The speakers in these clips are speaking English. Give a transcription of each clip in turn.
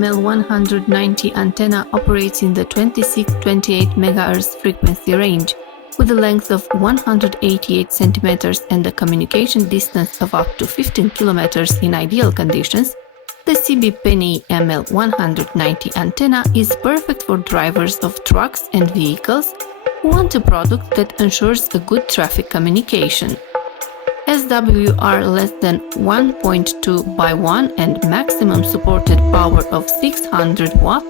ML190 antenna operates in the 26-28 MHz frequency range, with a length of 188 cm and a communication distance of up to 15 km in ideal conditions. The CB PNI ML190 antenna is perfect for drivers of trucks and vehicles who want a product that ensures a good traffic communication. SWR less than 1.2 by 1 and maximum supported power of 600 Watt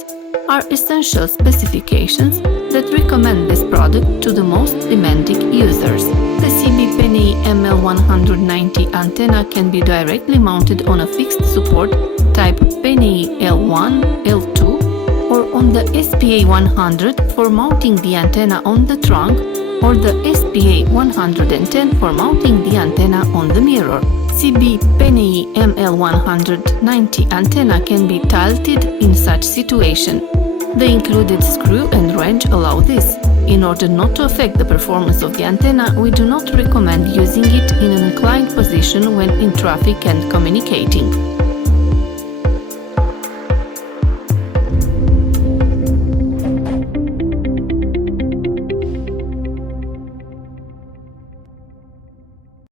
are essential specifications that recommend this product to the most demanding users. The CB PNI ML190 antenna can be directly mounted on a fixed support type PNI L1, L2, or on the SPA 100 for mounting the antenna on the trunk, or the SPA 110 for mounting the antenna on the mirror. CB PNI ML190 antenna can be tilted in such situation. The included screw and wrench allow this. In order not to affect the performance of the antenna, we do not recommend using it in an inclined position when in traffic and communicating.